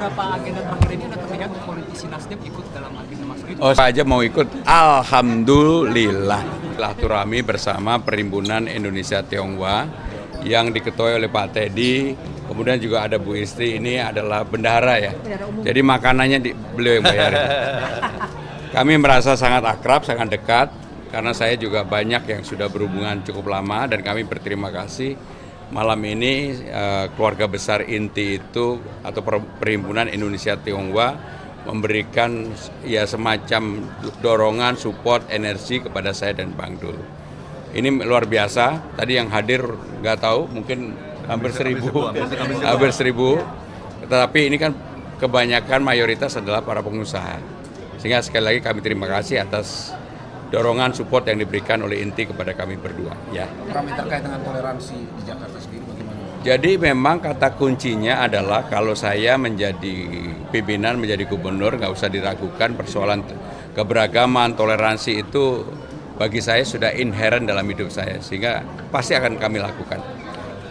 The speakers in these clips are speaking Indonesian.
beberapa agenda terakhir ini ada terlihat politisi Nasdem ikut dalam agenda Mas Ridwan. Oh, saya aja mau ikut. Alhamdulillah. Silaturahmi bersama Perhimpunan Indonesia Tionghoa yang diketuai oleh Pak Teddy. Kemudian juga ada Bu Istri, ini adalah bendahara ya. Jadi makanannya beliau yang bayar. Kami merasa sangat akrab, sangat dekat. Karena saya juga banyak yang sudah berhubungan cukup lama dan kami berterima kasih. Malam ini keluarga besar inti itu atau Perhimpunan Indonesia Tionghoa memberikan ya semacam dorongan, support, energi kepada saya dan Bang Dul. Ini luar biasa. Tadi yang hadir nggak tahu mungkin hampir 1.000, tetapi ini kan kebanyakan mayoritas adalah para pengusaha. Sehingga sekali lagi kami terima kasih atas dorongan support yang diberikan oleh inti kepada kami berdua. Ya. Kami terkait dengan toleransi di Jakarta sendiri bagaimana? Jadi memang kata kuncinya adalah kalau saya menjadi pimpinan, menjadi gubernur, nggak usah diragukan persoalan keberagaman, toleransi itu bagi saya sudah inherent dalam hidup saya, sehingga pasti akan kami lakukan.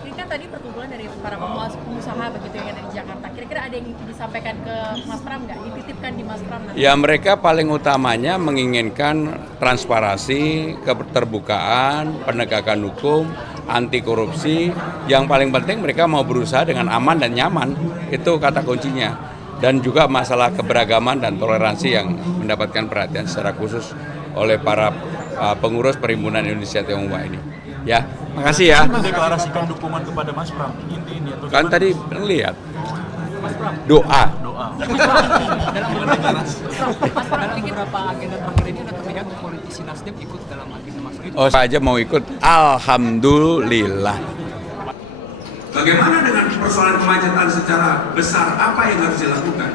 Ini kan tadi perkumpulan dari para pengusaha begitu yang ada di Jakarta. Kira-kira ada yang disampaikan ke Mas Pram nggak? Dititipkan di Mas Pram nanti? Ya mereka paling utamanya menginginkan transparansi, keterbukaan, penegakan hukum, anti korupsi. Yang paling penting mereka mau berusaha dengan aman dan nyaman. Itu kata kuncinya. Dan juga masalah keberagaman dan toleransi yang mendapatkan perhatian secara khusus oleh para pengurus Perhimpunan Indonesia Tionghoa ini. Ya, makasih ya. Mendeklarasikan dukungan kepada Mas Pram inti ini atau Kan gimana? tadi lihat doa. Dalam beberapa agenda terakhir ini ada terlihat politisi Nasdem ikut dalam agenda Mas Ridwan. Oh, saya aja mau ikut. Alhamdulillah. Bagaimana dengan persoalan kemacetan secara besar, apa yang harus dilakukan?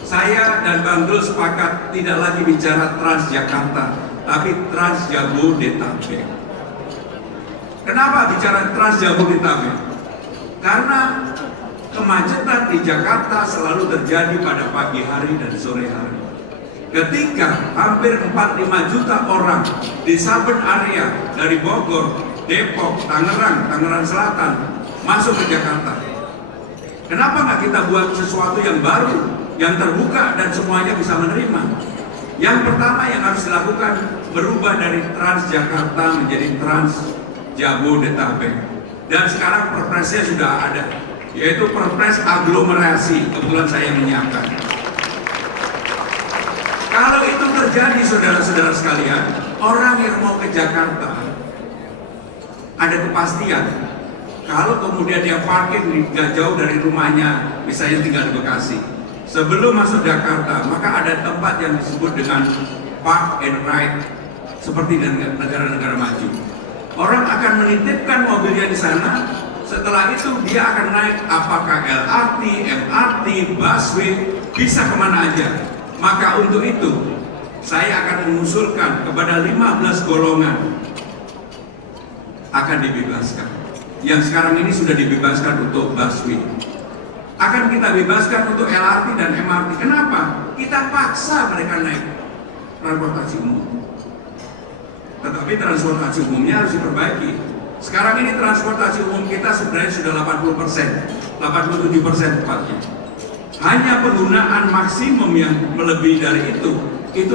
Saya dan Bang Dul sepakat tidak lagi bicara Transjakarta, tapi Transjabodetabek. Kenapa bicara Transjabodetabek? Karena kemacetan di Jakarta selalu terjadi pada pagi hari dan sore hari. Ketika hampir 45 juta orang di suburban area dari Bogor, Depok, Tangerang Selatan masuk ke Jakarta. Kenapa nggak kita buat sesuatu yang baru, yang terbuka dan semuanya bisa menerima? Yang pertama yang harus dilakukan berubah dari Transjakarta menjadi Transjabodetabek. Dan sekarang perpresnya sudah ada, yaitu perpres aglomerasi. Kebetulan saya yang menyiapkan. Kalau itu terjadi, saudara-saudara sekalian, orang yang mau ke Jakarta ada kepastian. Kalau kemudian dia parkir nggak jauh dari rumahnya, misalnya tinggal di Bekasi, sebelum masuk Jakarta, maka ada tempat yang disebut dengan park and ride, seperti di negara-negara maju. Orang akan menitipkan mobilnya di sana. Setelah itu dia akan naik apakah LRT, MRT, busway, bisa kemana aja. Maka untuk itu saya akan mengusulkan kepada 15 golongan akan dibebaskan. Yang sekarang ini sudah dibebaskan untuk busway. Akan kita bebaskan untuk LRT dan MRT. Kenapa? Kita paksa mereka naik transportasi umum. Tetapi transportasi umumnya harus diperbaiki. Sekarang ini transportasi umum kita sebenarnya sudah 80%, 87% tepatnya. Hanya penggunaan maksimum yang melebihi dari itu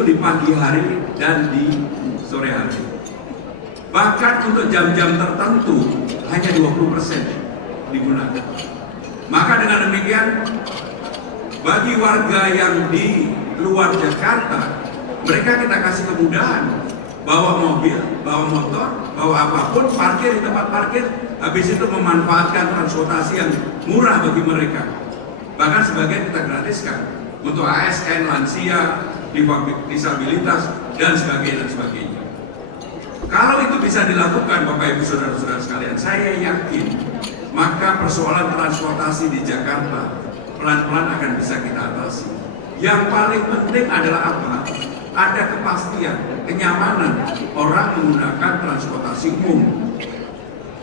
di pagi hari dan di sore hari. Bahkan untuk jam-jam tertentu hanya 20% digunakan. Maka dengan demikian bagi warga yang di luar Jakarta, mereka kita kasih kemudahan, bawa mobil, bawa motor, bawa apapun, parkir di tempat parkir, habis itu memanfaatkan transportasi yang murah bagi mereka. Bahkan sebagian kita gratiskan untuk ASN, lansia, disabilitas, dan sebagainya. Kalau itu bisa dilakukan, Bapak Ibu Saudara-saudara sekalian, saya yakin maka persoalan transportasi di Jakarta pelan-pelan akan bisa kita atasi. Yang paling penting adalah apa? Ada kepastian, kenyamanan orang menggunakan transportasi umum.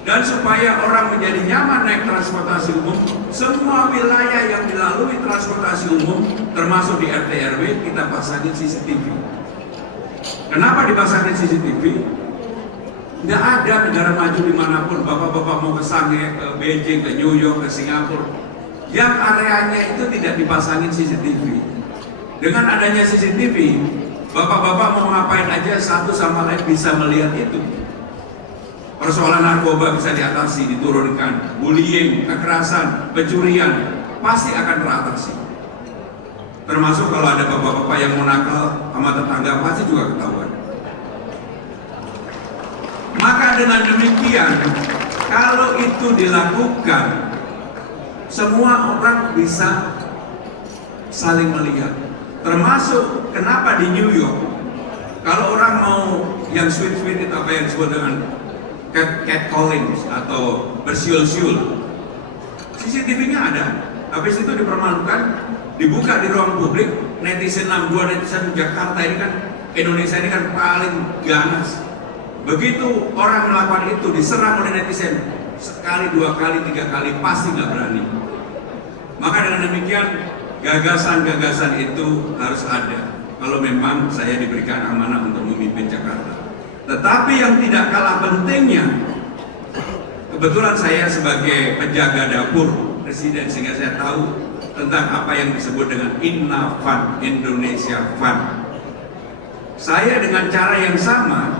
Dan supaya orang menjadi nyaman naik transportasi umum, semua wilayah yang dilalui transportasi umum, termasuk di RT RW, kita pasangin CCTV. Kenapa dipasangin CCTV? Tidak ada negara maju dimanapun, bapak-bapak mau ke Shanghai, ke Beijing, ke New York, ke Singapura, yang areanya itu tidak dipasangin CCTV. Dengan adanya CCTV, bapak-bapak mau ngapain aja satu sama lain bisa melihat itu. Persoalan narkoba bisa diatasi, diturunkan. Bullying, kekerasan, pencurian pasti akan teratasi. Termasuk kalau ada bapak-bapak yang mau nakal sama tetangga pasti juga ketahuan. Maka dengan demikian, kalau itu dilakukan, semua orang bisa saling melihat. Termasuk kenapa di New York, kalau orang mau yang sweet-sweet itu apa yang disebut dengan catcalling atau bersiul-siul, CCTV-nya ada. Habis itu dipermalukan, dibuka di ruang publik, netizen 62 netizen Jakarta ini kan, Indonesia ini kan paling ganas. Begitu orang melakukan itu diserang oleh netizen sekali, 2 kali, 3 kali pasti nggak berani. Maka dengan demikian gagasan-gagasan itu harus ada kalau memang saya diberikan amanah untuk memimpin Jakarta. Tetapi yang tidak kalah pentingnya, kebetulan saya sebagai penjaga dapur Presiden sehingga saya tahu tentang apa yang disebut dengan Inafan, Indonesia Fund. Saya dengan cara yang sama,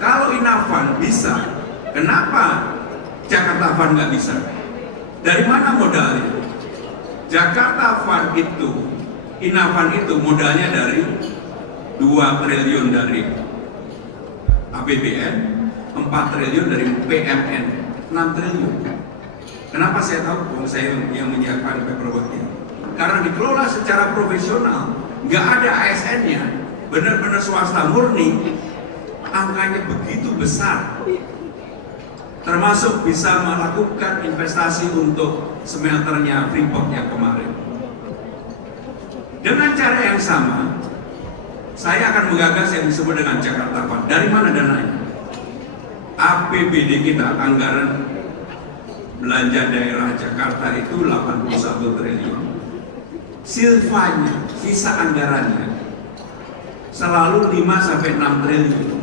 kalau Inafan bisa, kenapa Jakarta Fund nggak bisa? Dari mana modalnya? Jakarta Fund itu, Inafan itu modalnya dari 2 triliun dari APBN, 4 triliun dari PMN, 6 triliun. Kenapa saya tahu? Saya yang menyiapkan paperworknya. Karena dikelola secara profesional, nggak ada ASN-nya, benar-benar swasta murni, angkanya begitu besar. Termasuk bisa melakukan investasi untuk smelternya Freeport yang kemarin. Dengan cara yang sama, saya akan menggagas yang disebut dengan Jakarta Fund. Dari mana dananya? APBD kita, anggaran belanja daerah Jakarta itu 81 triliun. Silvanya, sisa anggarannya selalu 5-6 triliun.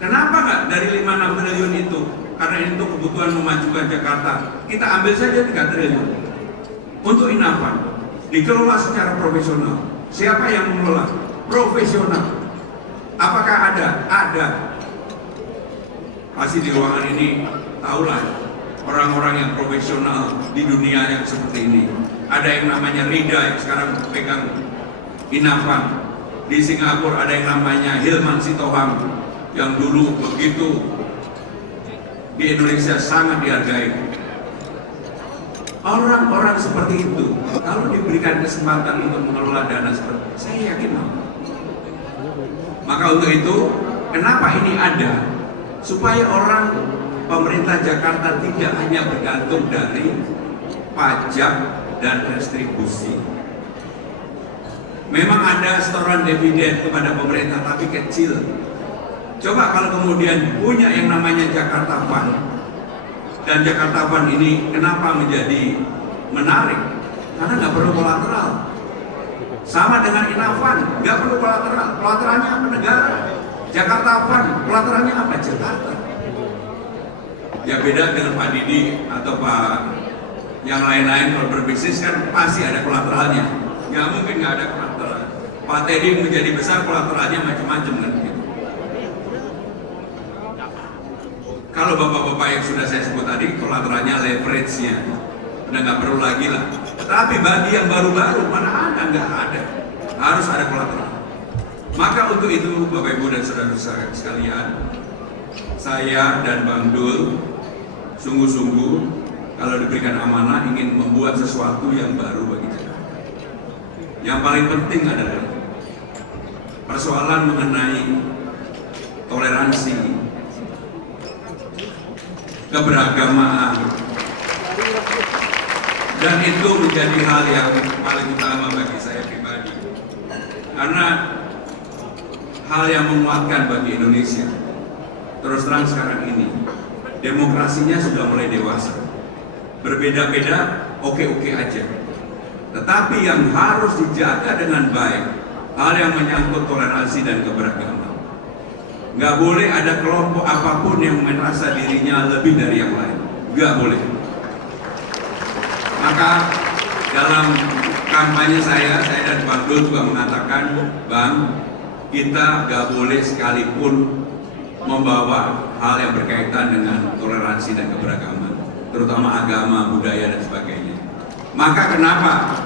Kenapa nggak dari 5-6 triliun itu? Karena itu kebutuhan memajukan Jakarta. Kita ambil saja 3 triliun untuk Inafan, dikelola secara profesional. Siapa yang mengelola? Profesional. Apakah ada? Ada. Pasti di ruangan ini tahulah orang-orang yang profesional di dunia yang seperti ini. Ada yang namanya Rida yang sekarang pegang Inafan. Di Singapura ada yang namanya Hilman Sitohang yang dulu begitu di Indonesia sangat dihargai. Orang-orang seperti itu kalau diberikan kesempatan untuk mengelola dana seperti itu, saya yakin mau. Maka untuk itu, kenapa ini ada? Supaya orang pemerintah Jakarta tidak hanya bergantung dari pajak dan restribusi. Memang ada setoran dividen kepada pemerintah tapi kecil. Coba kalau kemudian punya yang namanya Jakarta Fund, dan Jakarta Fund ini kenapa menjadi menarik? Karena nggak perlu kolateral. Sama dengan Inafan, nggak perlu kolateral. Kolateralnya apa? Negara. Jakarta Fund, kolateralnya apa? Jakarta. Ya beda dengan Pak Didi atau Pak yang lain-lain kalau berbisnis kan pasti ada kolateralnya. Nggak mungkin nggak ada kolateral. Pak Teddy menjadi besar kolateralnya macam-macam kan gitu. Kalau bapak-bapak yang sudah saya sebut tadi, kolateralnya leverage-nya udah nggak perlu lagi lah. Tapi bagi yang baru-baru, mana ada? Nggak ada. Harus ada kolateral. Maka untuk itu, Bapak Ibu dan saudara-saudara sekalian, saya dan Bang Dul sungguh-sungguh kalau diberikan amanah ingin membuat sesuatu yang baru bagi Jakarta. Yang paling penting adalah persoalan mengenai toleransi, keberagamaan, dan itu menjadi hal yang paling utama bagi saya pribadi, karena hal yang menguatkan bagi Indonesia. Terus terang sekarang ini demokrasinya sudah mulai dewasa, berbeda-beda oke-oke aja, tetapi yang harus dijaga dengan baik hal yang menyangkut toleransi dan keberagaman. Nggak boleh ada kelompok apapun yang merasa dirinya lebih dari yang lain. Nggak boleh. Maka dalam kampanye saya dan Bang Dul juga mengatakan, Bang, kita gak boleh sekalipun membawa hal yang berkaitan dengan toleransi dan keberagaman, terutama agama, budaya, dan sebagainya. Maka kenapa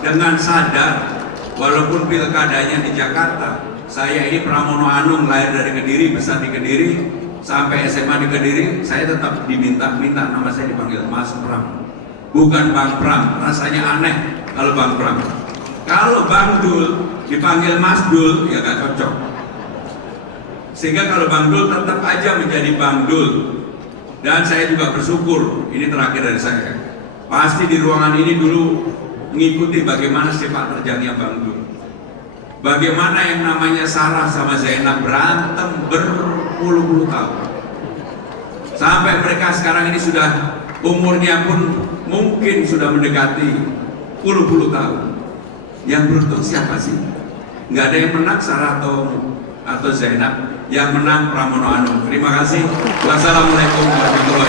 dengan sadar, walaupun pilkadanya di Jakarta, saya ini Pramono Anung, lahir dari Kediri, besar di Kediri, sampai SMA di Kediri, saya tetap minta nama saya dipanggil Mas Pram, bukan Bang Pram. Rasanya aneh kalau Bang Pram. Kalau Bang Dul dipanggil Mas Dul, ya gak cocok. Sehingga kalau Bang Dul tetap aja menjadi Bang Dul. Dan saya juga bersyukur, ini terakhir dari saya, pasti di ruangan ini dulu mengikuti bagaimana sepak terjangnya Bang Dul. Bagaimana yang namanya Sarah sama Zainab berantem berpuluh-puluh tahun. Sampai mereka sekarang ini sudah umurnya pun mungkin sudah mendekati puluh-puluh tahun. Yang beruntung siapa sih? Nggak ada yang menang Sarah atau Zainab. Yang menang Pramono Anung. Terima kasih. Wassalamualaikum warahmatullahi wabarakatuh.